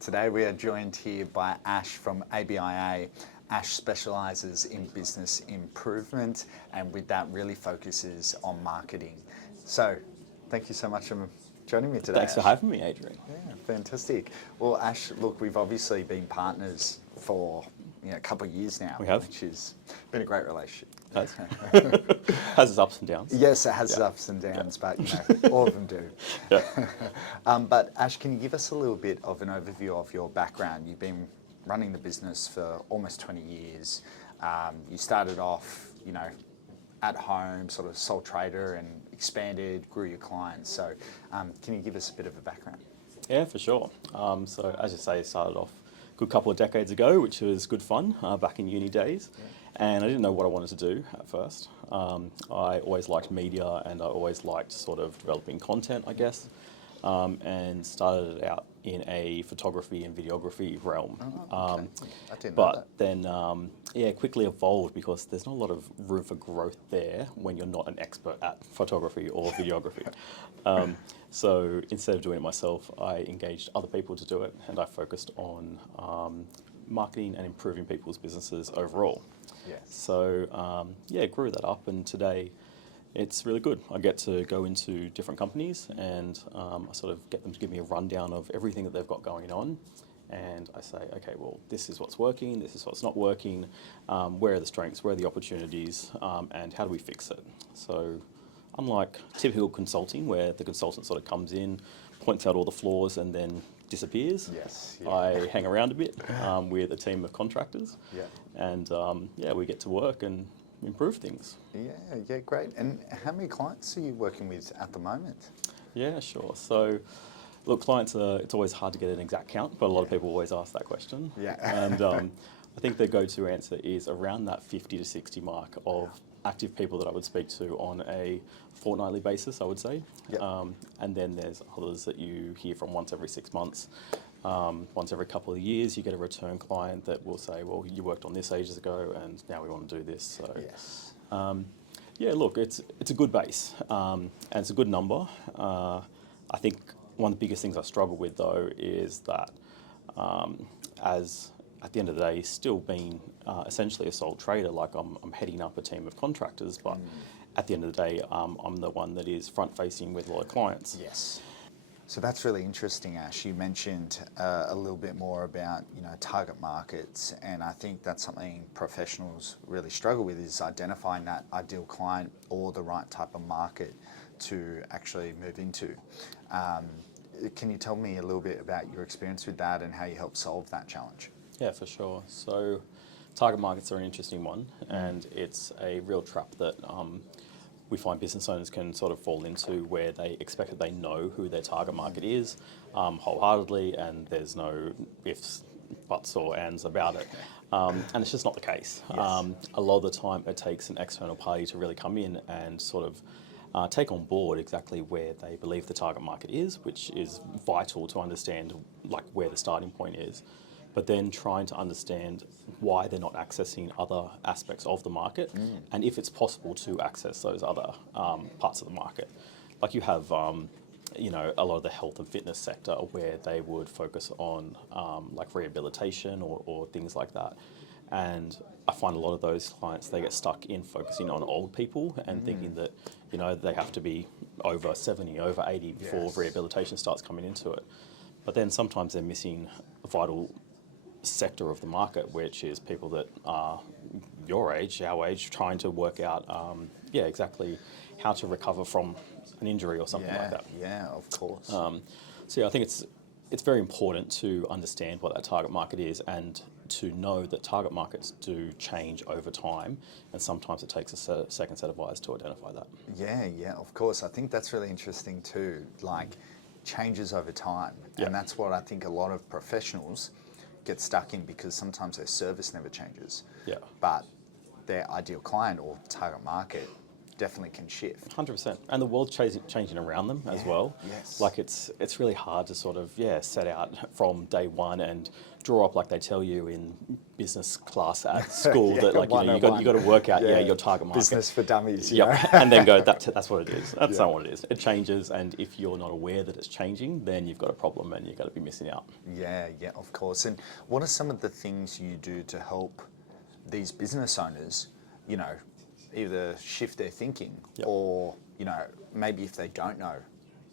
Today we are joined here by Ash from ABIA. Ash specialises in business improvement and with that really focuses on marketing. So thank you so much for joining me today. Thanks for having me, Adrian. Yeah, fantastic. Well, Ash, look, we've obviously been partners for a couple of years now. We have. Which has been a great relationship. Has its ups and downs. Yes, it has its ups and downs, but all of them do. Yeah. But Ash, can you give us a little bit of an overview of your background? You've been running the business for almost 20 years. You started off, at home, sort of sole trader, and expanded, grew your clients. So, can you give us a bit of a background? Yeah, for sure. So as you say, it started off a good couple of decades ago, which was good fun back in uni days. Yeah. And I didn't know what I wanted to do at first. I always liked media and I always liked sort of developing content, I guess, and started out in a photography and videography realm. Oh, okay. I didn't know that. Then, quickly evolved because there's not a lot of room for growth there when you're not an expert at photography or videography. So instead of doing it myself, I engaged other people to do it and I focused on marketing and improving people's businesses overall. Yes. So grew that up, and today it's really good. I get to go into different companies and I sort of get them to give me a rundown of everything that they've got going on. And I say, okay, well, this is what's working, this is what's not working, where are the strengths, where are the opportunities, and how do we fix it? So unlike typical consulting where the consultant sort of comes in, points out all the flaws and then disappears. Yes. Yeah. I hang around a bit with a team of contractors, and we get to work and improve things. Yeah, great. And how many clients are you working with at the moment? Yeah, sure. So, look, clients it's always hard to get an exact count, but a lot of people always ask that question. Yeah. And I think the go-to answer is around that 50 to 60 mark of active people that I would speak to on a fortnightly basis, I would say. Yep. And then there's others that you hear from once every 6 months. Once every couple of years, you get a return client that will say, well, you worked on this ages ago and now we want to do this. So, yes. Look, it's a good base and it's a good number. I think one of the biggest things I struggle with, though, is that as at the end of the day, still being essentially a sole trader, like I'm heading up a team of contractors, but at the end of the day, I'm the one that is front-facing with a lot of clients. Yes. So that's really interesting, Ash. You mentioned a little bit more about target markets, and I think that's something professionals really struggle with, is identifying that ideal client or the right type of market to actually move into. Can you tell me a little bit about your experience with that and how you help solve that challenge? Yeah, for sure. So target markets are an interesting one, and it's a real trap that we find business owners can sort of fall into, where they expect that they know who their target market is wholeheartedly, and there's no ifs, buts or ands about it. And it's just not the case. Yes. A lot of the time it takes an external party to really come in and sort of take on board exactly where they believe the target market is, which is vital to understand like where the starting point is. But then trying to understand why they're not accessing other aspects of the market, and if it's possible to access those other parts of the market. Like you have, a lot of the health and fitness sector where they would focus on like rehabilitation or things like that. And I find a lot of those clients, they get stuck in focusing on old people and thinking that, they have to be over 70, over 80 before rehabilitation starts coming into it. But then sometimes they're missing a vital sector of the market, which is people that are your age, our age, trying to work out, exactly how to recover from an injury or something like that. Yeah, of course. I think it's very important to understand what that target market is and to know that target markets do change over time, and sometimes it takes a second set of eyes to identify that. Yeah, of course. I think that's really interesting too, like changes over time. Yeah. And that's what I think a lot of professionals get stuck in, because sometimes their service never changes. Yeah. But their ideal client or target market definitely can shift. 100%, and the world's changing around them as well. Yes. Like it's really hard to sort of set out from day one and draw up like they tell you in business class at school that like you got to work out your target market. Business for dummies. And then go that's what it is. That's not what it is. It changes, and if you're not aware that it's changing, then you've got a problem and you've got to be missing out. Yeah, of course. And what are some of the things you do to help these business owners, either shift their thinking or, maybe if they don't know,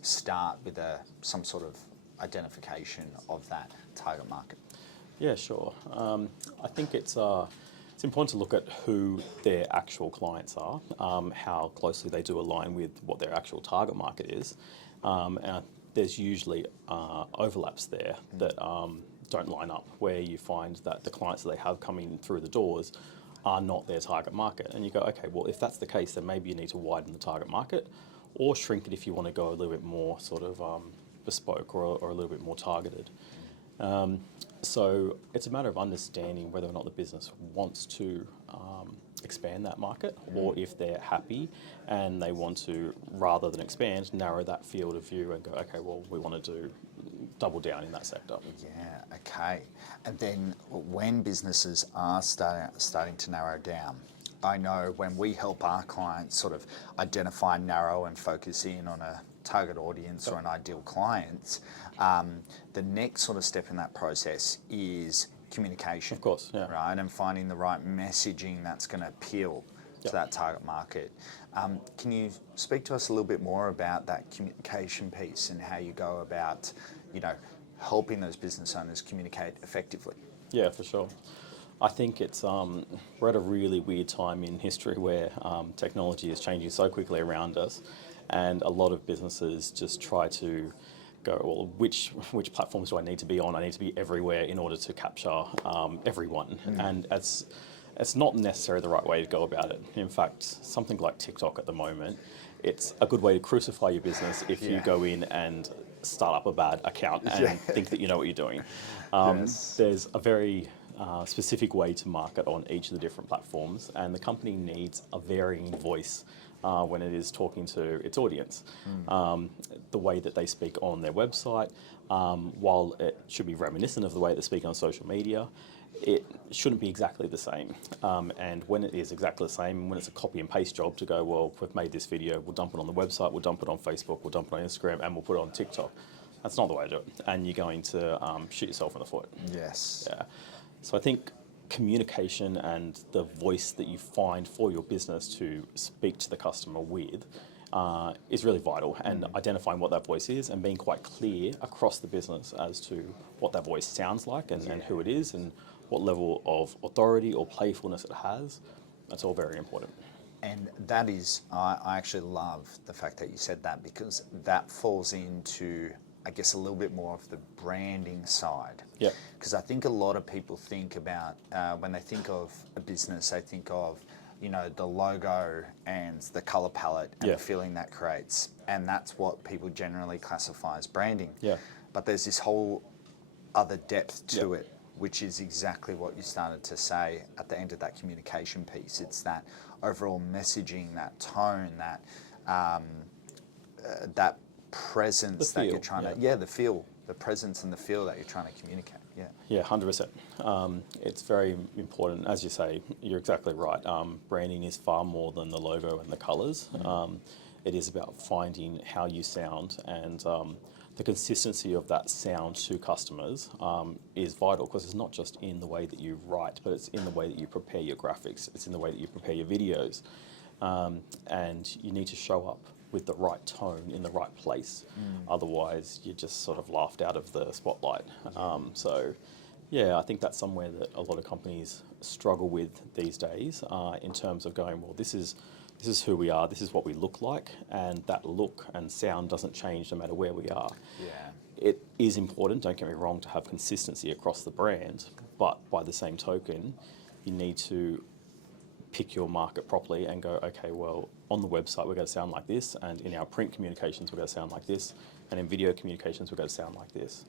start with some sort of identification of that target market? Yeah, sure. I think it's important to look at who their actual clients are, how closely they do align with what their actual target market is. And there's usually overlaps there that don't line up, where you find that the clients that they have coming through the doors are not their target market. And you go, okay, well, if that's the case, then maybe you need to widen the target market or shrink it if you want to go a little bit more sort of bespoke or a little bit more targeted. So it's a matter of understanding whether or not the business wants to expand that market, or if they're happy and they want to, rather than expand, narrow that field of view and go, okay, well, we want to double down in that sector. Yeah, okay. And then when businesses are starting to narrow down, I know when we help our clients sort of identify, narrow and focus in on a target audience or an ideal client, the next sort of step in that process is communication. Of course, yeah. Right, and finding the right messaging that's going to appeal to that target market. Can you speak to us a little bit more about that communication piece and how you go about, helping those business owners communicate effectively? Yeah, for sure. I think it's we're at a really weird time in history where technology is changing so quickly around us, and a lot of businesses just try to go, well, which platforms do I need to be on? I need to be everywhere in order to capture everyone, and it's not necessarily the right way to go about it. In fact, something like TikTok at the moment, it's a good way to crucify your business if you go in and start up a bad account and think that you know what you're doing. There's a very specific way to market on each of the different platforms, and the company needs a varying voice when it is talking to its audience. The way that they speak on their website, while it should be reminiscent of the way they speak on social media, it shouldn't be exactly the same. And when it is exactly the same, when it's a copy and paste job to go, well, we've made this video, we'll dump it on the website, we'll dump it on Facebook, we'll dump it on Instagram, and we'll put it on TikTok. That's not the way to do it. And you're going to shoot yourself in the foot. Yes. Yeah. So I think communication and the voice that you find for your business to speak to the customer with is really vital, and identifying what that voice is and being quite clear across the business as to what that voice sounds like and who it is and what level of authority or playfulness it has. That's all very important. And that is, I actually love the fact that you said that, because that falls into, I guess, a little bit more of the branding side. Yeah. Because I think a lot of people think about, when they think of a business, they think of, the logo and the color palette and the feeling that creates. And that's what people generally classify as branding. Yeah. But there's this whole other depth to it, which is exactly what you started to say at the end of that communication piece. It's that overall messaging, that tone, that presence that you're trying to, the feel, the presence and the feel that you're trying to communicate. Yeah, 100%. It's very important. As you say, you're exactly right. Branding is far more than the logo and the colours. It is about finding how you sound, and the consistency of that sound to customers is vital, because it's not just in the way that you write, but it's in the way that you prepare your graphics. It's in the way that you prepare your videos. And you need to show up with the right tone in the right place. Otherwise, you're just sort of laughed out of the spotlight. I think that's somewhere that a lot of companies struggle with these days, in terms of going, well, this is who we are, this is what we look like, and that look and sound doesn't change no matter where we are. It is important, don't get me wrong, to have consistency across the brand, but by the same token, you need to pick your market properly and go, okay, well, on the website we're going to sound like this, and in our print communications we're going to sound like this, and in video communications we're going to sound like this.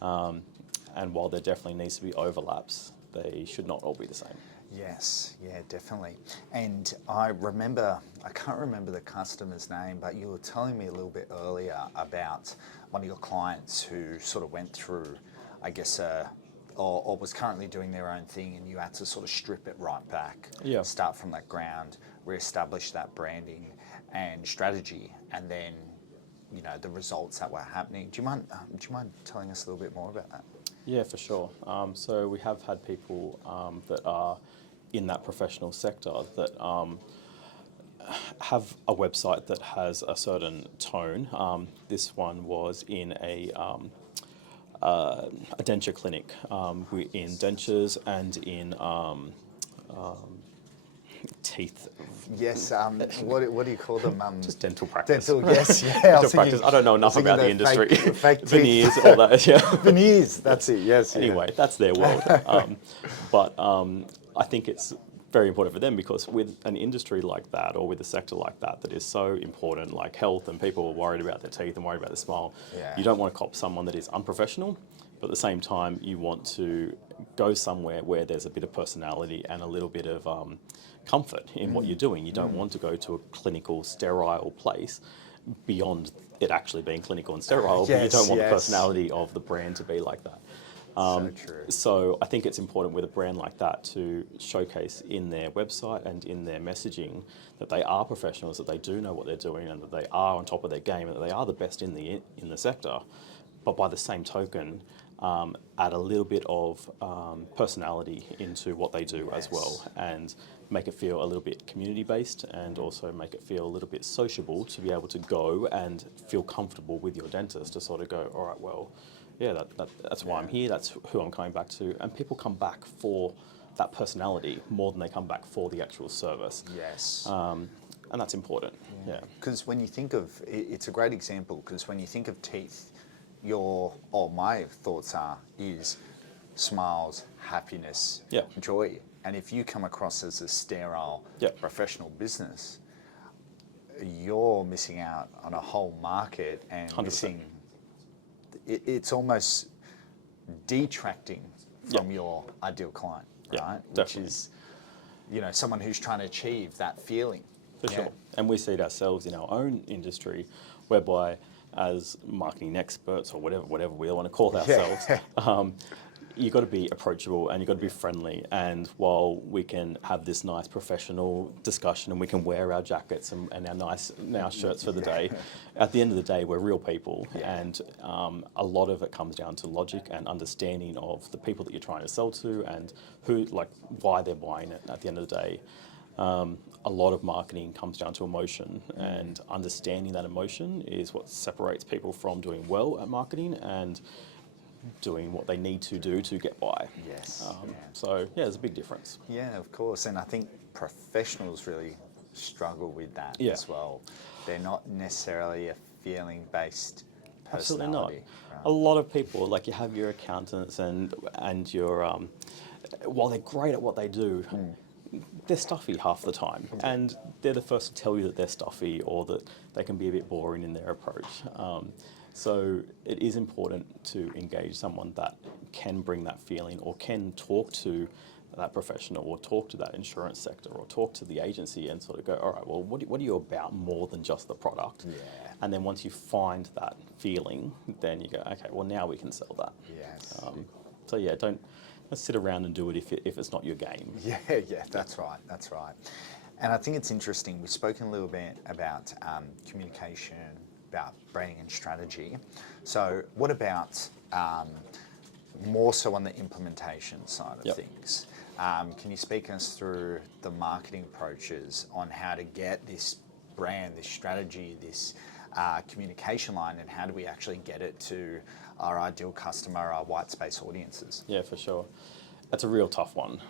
And while there definitely needs to be overlaps, they should not all be the same. Yes, yeah, definitely. And I can't remember the customer's name, but you were telling me a little bit earlier about one of your clients who sort of went through, I guess, or was currently doing their own thing, and you had to sort of strip it right back, Yeah. start from that ground, reestablish that branding and strategy, and then, the results that were happening. Do you mind telling us a little bit more about that? Yeah, for sure. So we have had people that are in that professional sector that have a website that has a certain tone. This one was in a denture clinic. We're in dentures and in teeth. Yes. What do you call them? Just dental practice. Dental. Yes. Yeah. Dental practice. I don't know enough about the industry. Fake teeth. Veneers, all that. Yeah. Veneers. That's it. Yes. Yeah. Anyway, that's their world. But I think it's very important for them because with an industry like that or with a sector like that that is so important, like health, and people are worried about their teeth and worried about their smile, you don't want to cop someone that is unprofessional, but at the same time you want to go somewhere where there's a bit of personality and a little bit of comfort in what you're doing. You don't want to go to a clinical, sterile place beyond it actually being clinical and sterile, but you don't want the personality of the brand to be like that. So true. So I think it's important with a brand like that to showcase in their website and in their messaging that they are professionals, that they do know what they're doing, and that they are on top of their game, and that they are the best in the sector. But by the same token, add a little bit of personality into what they do as well, and make it feel a little bit community based, and also make it feel a little bit sociable to be able to go and feel comfortable with your dentist to sort of go, all right, well, yeah, that's why I'm here, that's who I'm coming back to. And people come back for that personality more than they come back for the actual service. Yes. And that's important, yeah. Because when you think of, it's a great example, because when you think of teeth, my thoughts is smiles, happiness, joy. And if you come across as a sterile professional business, you're missing out on a whole market and 100%. It's almost detracting from your ideal client, right? Which is, someone who's trying to achieve that feeling. For sure. And we see it ourselves in our own industry, whereby as marketing experts or whatever we want to call ourselves, you've got to be approachable and you've got to be friendly. And while we can have this nice professional discussion and we can wear our jackets and our nice shirts for the day, at the end of the day, we're real people. And a lot of it comes down to logic and understanding of the people that you're trying to sell to and why they're buying it at the end of the day. A lot of marketing comes down to emotion, and understanding that emotion is what separates people from doing well at marketing and doing what they need to do to get by. Yes. So, there's a big difference. Yeah, of course. And I think professionals really struggle with that as well. They're not necessarily a feeling-based personality. Absolutely not. Right? A lot of people, like you have your accountants and your, while they're great at what they do, they're stuffy half the time, and they're the first to tell you that they're stuffy or that they can be a bit boring in their approach. So it is important to engage someone that can bring that feeling or can talk to that professional or talk to that insurance sector or talk to the agency and sort of go, all right, well, what are you about more than just the product? Yeah. And then once you find that feeling, then you go, okay, well, now we can sell that. Yes. So don't sit around and do it if it's not your game. Yeah, that's right. And I think it's interesting. We've spoken a little bit about communication, about branding and strategy. So what about more so on the implementation side of things? Can you speak us through the marketing approaches on how to get this brand, this strategy, this communication line, and how do we actually get it to our ideal customer, our white space audiences? Yeah, for sure. That's a real tough one.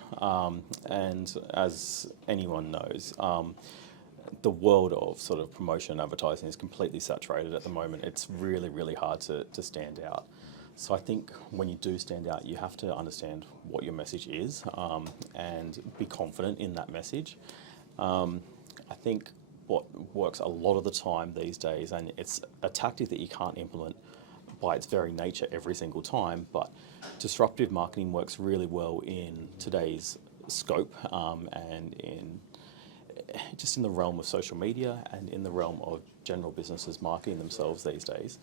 And as anyone knows, the world of sort of promotion and advertising is completely saturated at the moment. It's really, really hard to stand out. So I think when you do stand out, you have to understand what your message is and be confident in that message. I think what works a lot of the time these days, and it's a tactic that you can't implement by its very nature every single time, but disruptive marketing works really well in today's scope and in just in the realm of social media and in the realm of general businesses marketing themselves these days,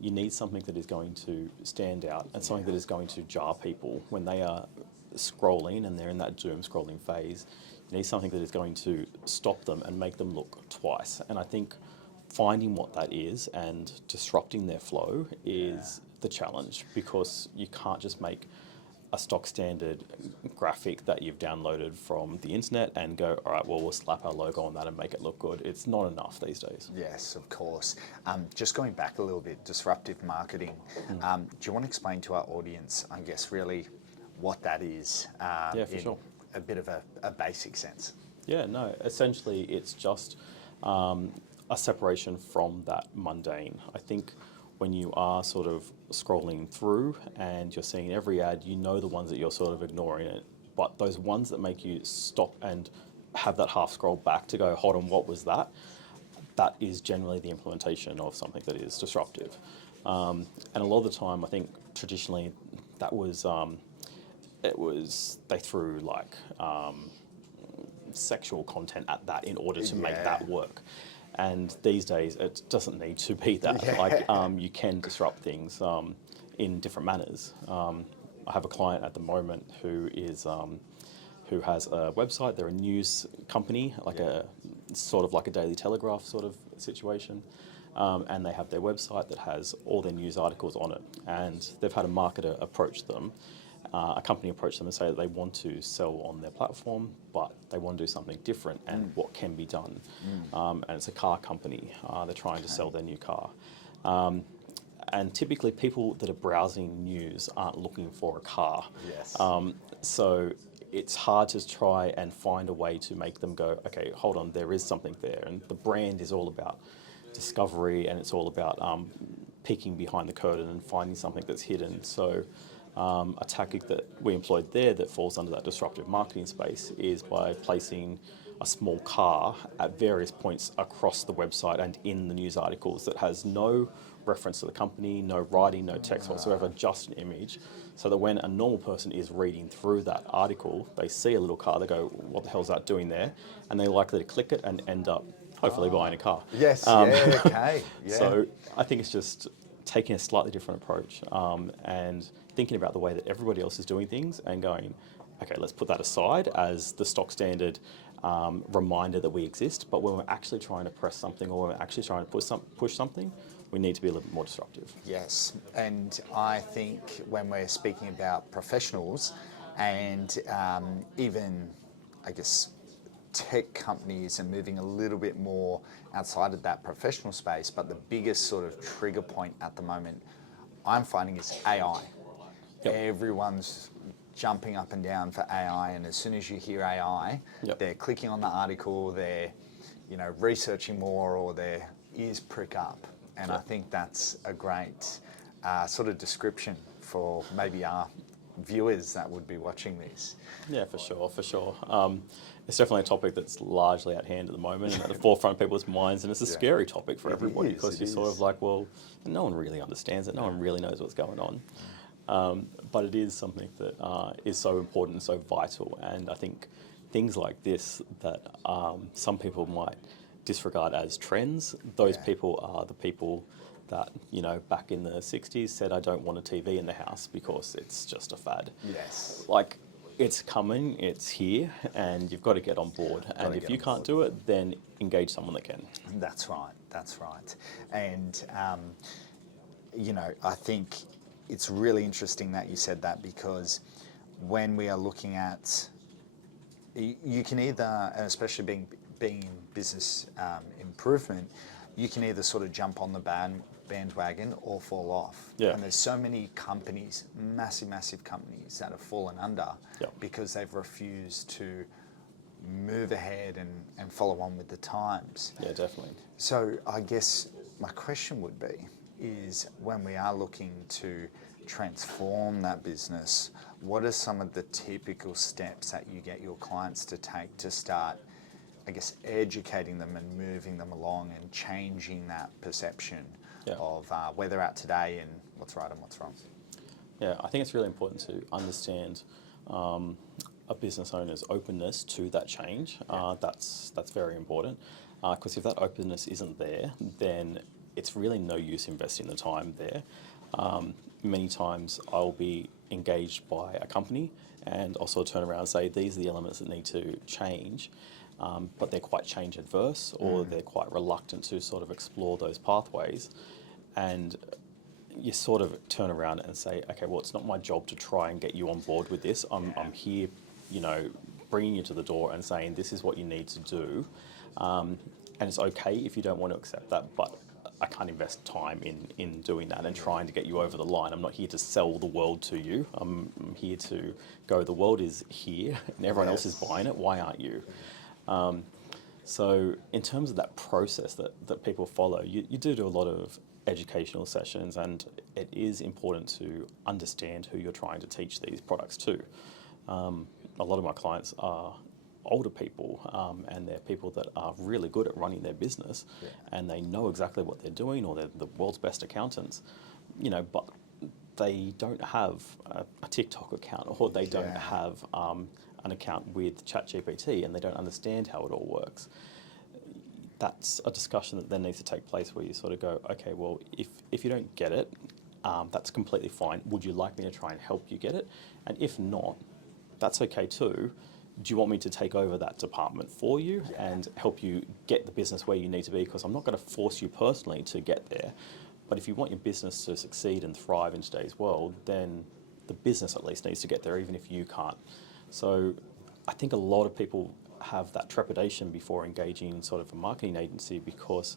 you need something that is going to stand out and something that is going to jar people when they are scrolling and they're in that doom scrolling phase. You need something that is going to stop them and make them look twice. And I think finding what that is and disrupting their flow is the challenge, because you can't just make a stock standard graphic that you've downloaded from the internet and go, all right, well, we'll slap our logo on that and make it look good. It's not enough these days. Yes, of course. Just going back a little bit, disruptive marketing. Do you want to explain to our audience, I guess, really what that is For sure. a bit of a basic sense? Yeah, no, essentially it's just a separation from that mundane. I think when you are sort of scrolling through and you're seeing every ad, you know the ones that you're sort of ignoring it, but those ones that make you stop and have that half scroll back to go, hold on, what was that? That is generally the implementation of something that is disruptive. And a lot of the time, I think traditionally that was, they threw like sexual content at that in order to make that work. And these days, it doesn't need to be that. Like you can disrupt things in different manners. I have a client at the moment who is who has a website. They're a news company, like a sort of like a Daily Telegraph sort of situation, and they have their website that has all their news articles on it. And they've had a marketer approach them. A company approach them and say that they want to sell on their platform, but they want to do something different and what can be done. And it's a car company. They're trying to sell their new car. And typically people that are browsing news aren't looking for a car. Yes. So it's hard to try and find a way to make them go, okay, hold on, there is something there. And the brand is all about discovery, and it's all about peeking behind the curtain and finding something that's hidden. So a tactic that we employed there that falls under that disruptive marketing space is by placing a small car at various points across the website and in the news articles that has no reference to the company, no writing, no text whatsoever, just an image, so that when a normal person is reading through that article, they see a little car, they go, what the hell's that doing there? And they're likely to click it and end up hopefully buying a car. Yes, okay. Yeah. So I think it's just taking a slightly different approach and thinking about the way that everybody else is doing things and going, okay, let's put that aside as the stock standard reminder that we exist, but when we're actually trying to press something or we're actually trying to push something, we need to be a little bit more disruptive. Yes, and I think when we're speaking about professionals and even, I guess, tech companies are moving a little bit more outside of that professional space, but the biggest sort of trigger point at the moment I'm finding is AI. Yep. Everyone's jumping up and down for AI, and as soon as you hear AI, they're clicking on the article, they're researching more, or their ears prick up. And I think that's a great sort of description for maybe our viewers that would be watching this. Yeah, for sure. It's definitely a topic that's largely at hand at the moment and at the forefront of people's minds, and it's a scary topic for everybody because you're sort of like, well, no one really understands it, no one really knows what's going on. But it is something that is so important and so vital, and I think things like this that some people might disregard as trends, those people are the people that, back in the 60s said, I don't want a TV in the house because it's just a fad. Yes. Like, it's coming, it's here, and you've got to get on board. And if you can't do it, then engage someone that can. That's right. And, I think it's really interesting that you said that, because when we are looking at, you can either, and especially being in business improvement, you can either sort of jump on the bandwagon or fall off. Yeah. And there's so many companies, massive companies that have fallen under because they've refused to move ahead and follow on with the times. Yeah, definitely. So I guess my question would be, is when we are looking to transform that business, what are some of the typical steps that you get your clients to take to start, I guess, educating them and moving them along and changing that perception of where they're at today and what's right and what's wrong? Yeah, I think it's really important to understand a business owner's openness to that change. That's very important, because if that openness isn't there, then it's really no use investing the time there. Many times I'll be engaged by a company and I'll sort of turn around and say, these are the elements that need to change, but they're quite change adverse, or they're quite reluctant to sort of explore those pathways. And you sort of turn around and say, okay, well, it's not my job to try and get you on board with this. I'm here, bringing you to the door and saying, this is what you need to do. And it's okay if you don't want to accept that, but I can't invest time in doing that and trying to get you over the line. I'm not here to sell the world to you. I'm here to go, the world is here and everyone else is buying it. Why aren't you? So in terms of that process that people follow, you do a lot of educational sessions, and it is important to understand who you're trying to teach these products to. A lot of my clients are older people, and they're people that are really good at running their business, and they know exactly what they're doing, or they're the world's best accountants, but they don't have a TikTok account, or they don't have an account with ChatGPT, and they don't understand how it all works. That's a discussion that then needs to take place, where you sort of go, okay, well, if you don't get it, that's completely fine. Would you like me to try and help you get it? And if not, that's okay too. Do you want me to take over that department for you and help you get the business where you need to be? Because I'm not going to force you personally to get there. But if you want your business to succeed and thrive in today's world, then the business at least needs to get there, even if you can't. So I think a lot of people have that trepidation before engaging in sort of a marketing agency, because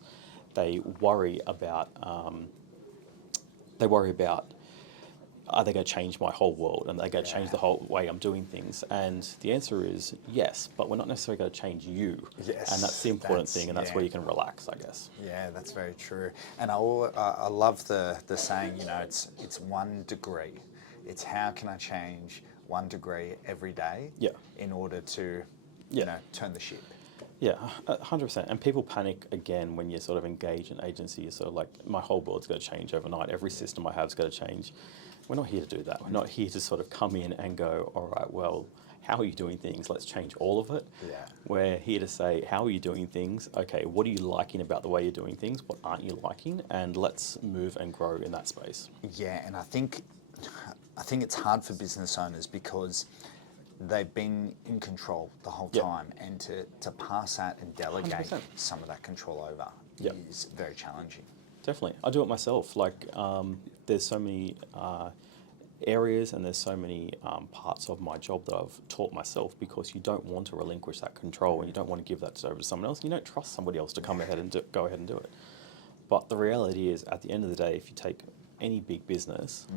they worry about are they going to change my whole world, and they going to change the whole way I'm doing things? And the answer is yes, but we're not necessarily going to change you. Yes, and that's the important thing, and that's where you can relax, I guess. Yeah, that's very true. And I love the saying, it's 1 degree. It's how can I change 1 degree every day in order to, turn the ship. Yeah, 100%. And people panic again when you sort of engage an agency. You're sort of like, my whole world's going to change overnight. Every system I have is going to change. We're not here to do that. We're not here to sort of come in and go, all right, well, how are you doing things? Let's change all of it. Yeah. We're here to say, how are you doing things? Okay, what are you liking about the way you're doing things? What aren't you liking? And let's move and grow in that space. Yeah, and I think it's hard for business owners because they've been in control the whole time, and to pass that and delegate 100%. some of that control over is very challenging. Definitely. I do it myself. Like, there's so many areas and there's so many parts of my job that I've taught myself, because you don't want to relinquish that control, and you don't want to give that over to someone else. You don't trust somebody else to come ahead and go ahead and do it. But the reality is, at the end of the day, if you take any big business,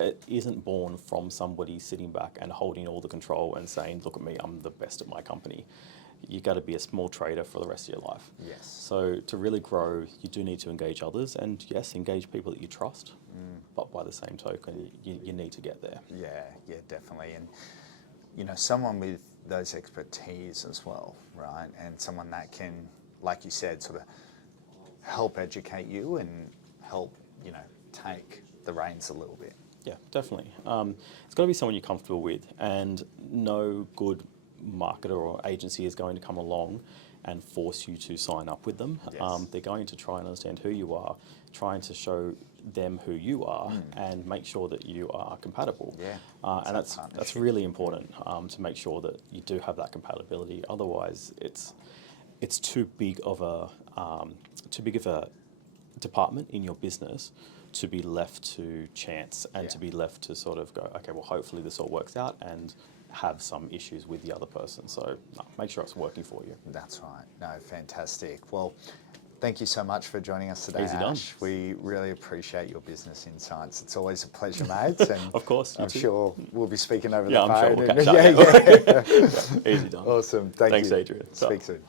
it isn't born from somebody sitting back and holding all the control and saying, look at me, I'm the best at my company. You got to be a small trader for the rest of your life. Yes. So to really grow, you do need to engage others, and yes, engage people that you trust. But by the same token, you need to get there. Yeah, definitely. And someone with those expertise as well, right? And someone that can, like you said, sort of help educate you and help, take the reins a little bit. Yeah, definitely. It's got to be someone you're comfortable with, and no good marketer or agency is going to come along and force you to sign up with them. Yes. They're going to try and understand who you are, trying to show them who you are, and make sure that you are compatible. Yeah. And that's really important, to make sure that you do have that compatibility. Otherwise, it's too big of a department in your business to be left to chance, and to be left to sort of go, okay, well, hopefully this all works out, and have some issues with the other person. So make sure it's working for you. That's right. No, fantastic. Well, thank you so much for joining us today, Easy done. Ash. We really appreciate your business insights. It's always a pleasure, mate. And Of course. I'm sure we'll be speaking over the Yeah, phone. I'm sure we'll catch up. Yeah. Easy done. Awesome. Thanks, Adrian. Speak soon.